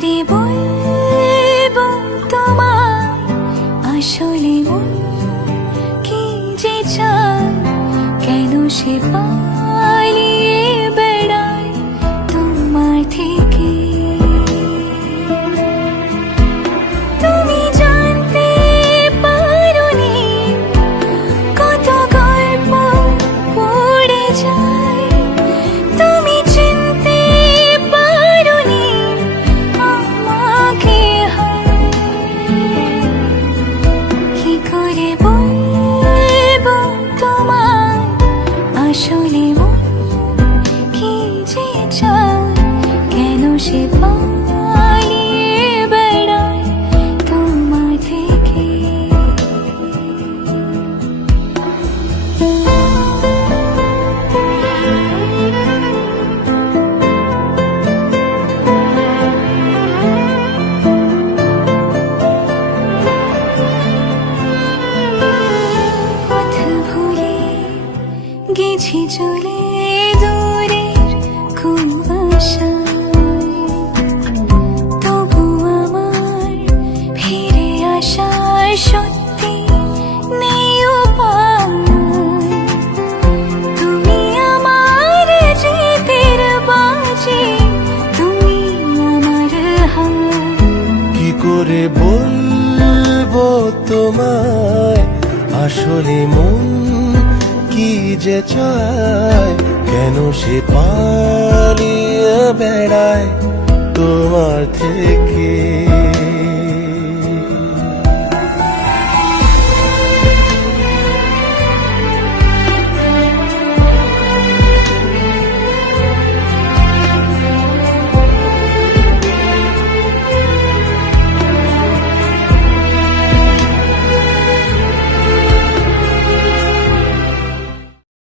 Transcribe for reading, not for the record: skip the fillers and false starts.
করে বলবো তোমায় আসলে মন কি যে চায়, কেন সে পালিয়ে বেড়ায় তোমার থেকে। তুমি জানতে পারোনি কত গল্প পড়ে যায়, তুমি চিনতে পারোনি আমাকে। কি করে বলবো তোমায় আসলে মন কি যে চায়, কেন সে পালিয়ে বেড়ায় তোমার থেকে। পথ ভুলে গেছি চলে দূরের কোন বাসায়, তবু আমার ফিরে আসার সত্যি নেই উপায়। তুমি আমার জিতের বাজি, তুমি আমার হার। কি করে বলবো তোমায় আসলে মন কি যে চায়, কেন সে পালিয়ে বেড়ায় তোমার থেকে।